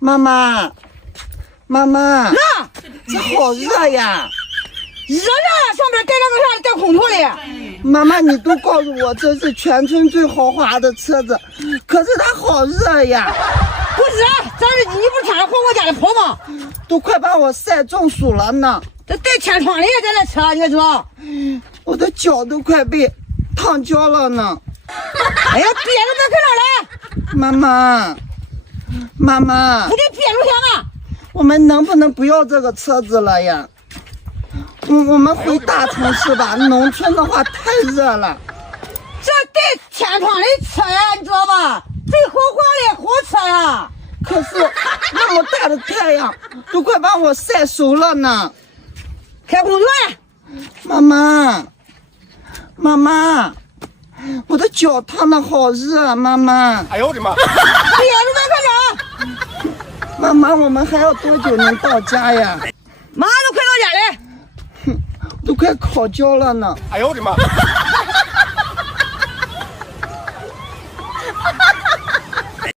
妈妈，妈妈，那这好热呀！热呢，上面带那个啥，带空调的。妈妈，你都告诉我这是全村最豪华的车子，可是它好热呀！不热，咱这你不穿着回我家里跑吗？都快把我晒中暑了呢！这带天窗的咱这车，你知道？我的脚都快被烫焦了呢！哎呀，憋着咱搁哪来？妈妈，妈妈，不得憋住行吗？我们能不能不要这个车子了呀？我们回大城市吧，农村的话太热了。这带天窗的车呀，你知道吧？最豪华的火车呀。可是那么大的太阳，都快把我晒熟了呢。开空调呀！妈妈，妈妈，我的脚烫的好热，妈妈。哎呦我的妈！憋着咱搁哪？妈妈，我们还要多久能到家呀？马上就快到家了。都快烤焦了呢。哎呦我的妈！